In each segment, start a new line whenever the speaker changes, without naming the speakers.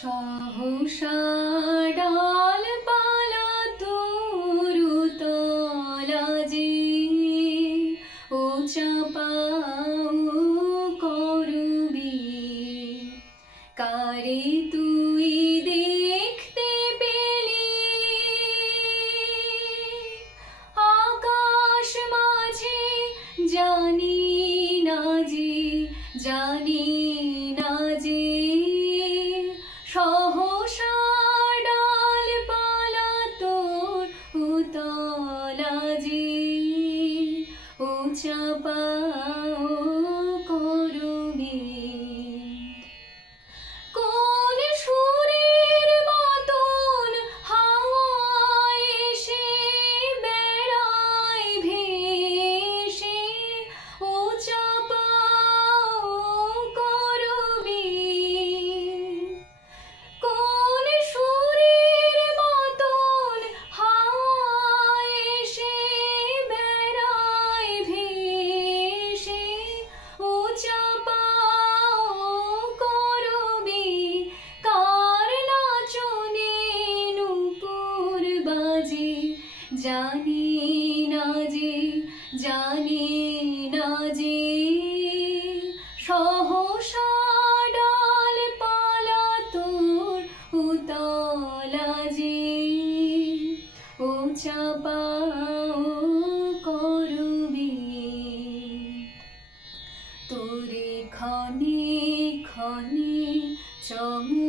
সহসা ডাল পালা তরু তলা যে ও চাপাও কারে তুই দেখতে পেলি? আকাশ মাঝে জানি না যে, জানি ও জানি না যে, জানি না যে, সহসা ডাল পালা তোর উতলা যে ও চাপাও করবি। তোরে খনি খনি চমক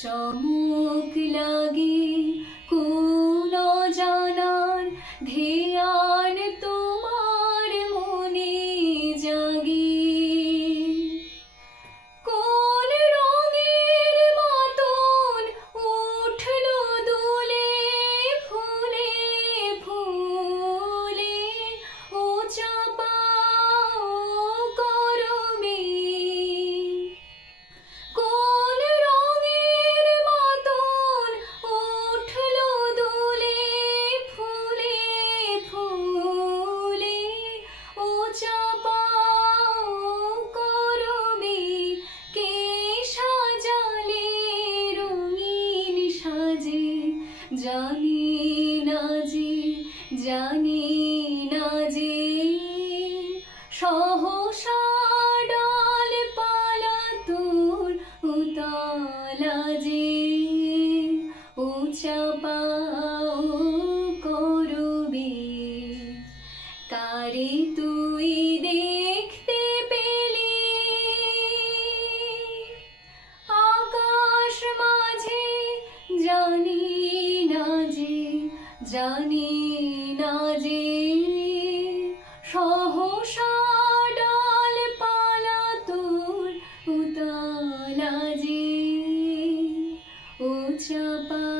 চমক লাগে, কোন জানার ধ্যান তোমার মনে জাগে। কোন রঙের মতন উঠল দুলে, ফুলে ফুলে, ও চাপাও জানি না যে সহসা ডাল পালা তোর উতলা যে ও চাপাও করবি। কারে তুই দেখতে পেলি? আকাশ মাঝে জানি না যে জানি 加班